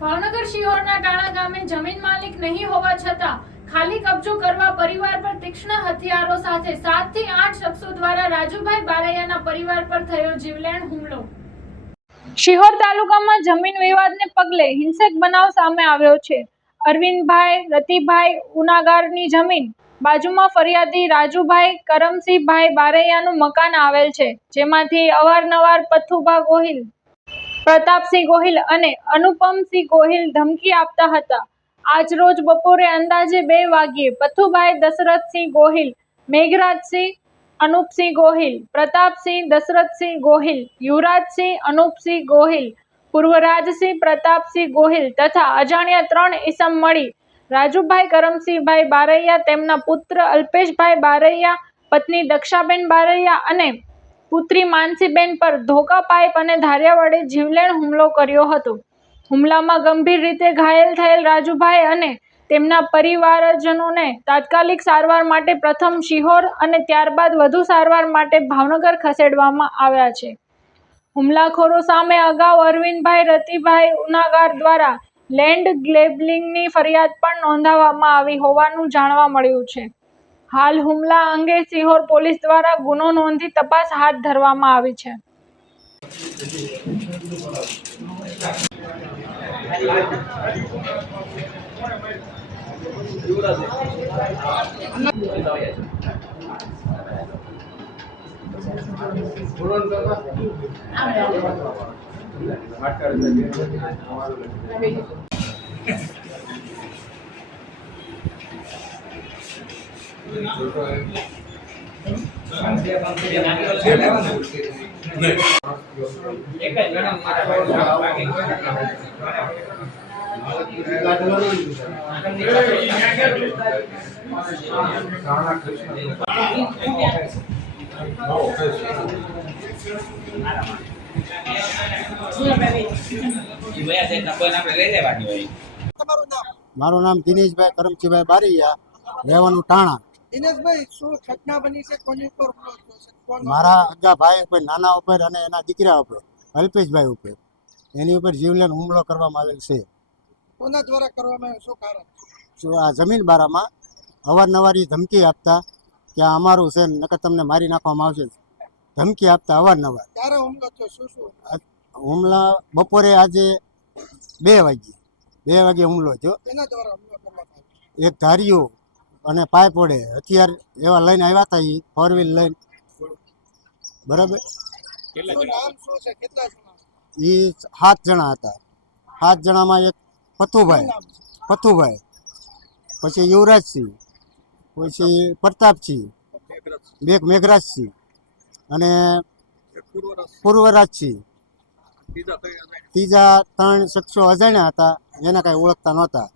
ભાવનગર શિહોરના ટાણા ગામે જમીન માલિક નહીં હોવા છતાં ખાલી કબજો કરવા પરિવાર પર તીક્ષ્ણ હથિયારો સાથે 7 થી 8 શખ્સો દ્વારા રાજુભાઈ બારૈયાના પરિવાર પર થયો જીવલેણ હુમલો। શિહોર તાલુકામાં જમીન વિવાદને પગલે હિંસક બનાવ સામે આવ્યો છે। અરવિંદભાઈ રતિભાઈ ઉનાગારની જમીન બાજુમાં ફરિયાદી રાજુભાઈ કરમસિંહભાઈ બારૈયાનું મકાન આવેલ છે, જેમાંથી અવારનવાર પથ્થુભા ગોહિલ, પ્રતાપસિંહ ગોહિલ અને અનુપમસિંહ ગોહિલ ધમકી આપતા હતા। આજ રોજ બપોરે અંદાજે 2 વાગ્યે પથ્થુભાઈ દશરથસિંહ ગોહિલ, મેઘરાજસિંહ અનુપસિંહ ગોહિલ, પ્રતાપસિંહ દશરથસિંહ ગોહિલ, યુવરાજસિંહ અનુપસિંહ ગોહિલ, પૂર્વરાજસિંહ પ્રતાપસિંહ ગોહિલ તથા અજાણ્યા 3 ઈસમ મળી રાજુભાઈ કરમસિંહભાઈ બારૈયા, તેમના પુત્ર અલ્પેશભાઈ બારૈયા, પત્ની દક્ષાબેન બારૈયા અને પુત્રી માનસીબેન પર ધોકા પાઇપ અને ધારિયા વડે જીવલેણ હુમલો કર્યો હતો। હુમલામાં ગંભીર રીતે ઘાયલ થયેલ રાજુભાઈ અને તેમના પરિવારજનોને તાત્કાલિક સારવાર માટે પ્રથમ શિહોર અને ત્યારબાદ વધુ સારવાર માટે ભાવનગર ખસેડવામાં આવ્યા છે। હુમલાખોરો સામે અગાઉ અરવિંદભાઈ રતિભાઈ ઉનાગાર દ્વારા લેન્ડ ગ્રેબલિંગની ફરિયાદ પણ નોંધાવવામાં આવી હોવાનું જાણવા મળ્યું છે। હાલ હુમલા અંગે શિહોર પોલીસ દ્વારા ગુનો નોંધી તપાસ હાથ ધરવામાં આવી છે। મારું નામ દિનેશભાઈ કરમસિંહભાઈ બારૈયા, રહેવાનું ટાણા। દિનેશભાઈ, શું ઘટના બની છે? કોની ઉપર હુમલો થયો છે? કોણ? મારા અગા ભાઈ ઉપર, નાના ઉપર અને એના દીકરા ઉપર, અલ્પેશભાઈ ઉપર, એની ઉપર જીવલેણ હુમલો કરવામાં આવેલ છે। કોના દ્વારા કરવામાં આવ્યો? શું કારણ? શું આ જમીન બારામાં અવારનવાર ધમકી આપતા કે આ અમારું છે, નકર તમને મારી નાખવામાં આવશે, ધમકી આપતા અવારનવાર। ક્યારે હુમલો થયો? શું હુમલા બપોરે આજે 2 વાગ્યે હુમલો થયો। તેના દ્વારા હુમલો કરવામાં આવ્યો? એક ધારિયો અને પાઇપ વડે હથિયાર એવા લઈને આવ્યા હતા, એ 4 વ્હીલ લઈને, બરાબર। શું નામ શું છે? કેટલા જણા? એ 7 જણા હતા। 7 જણામાં એક પથ્થુભાઈ, પછી યુવરાજસિંહ, પછી પ્રતાપસિંહ, મેઘરાજસિંહ અને પૂર્વરાજસિંહ, ત્રીજા 3 શખ્સો અજાણ્યા હતા, એના કાંઈ ઓળખતા નહોતા।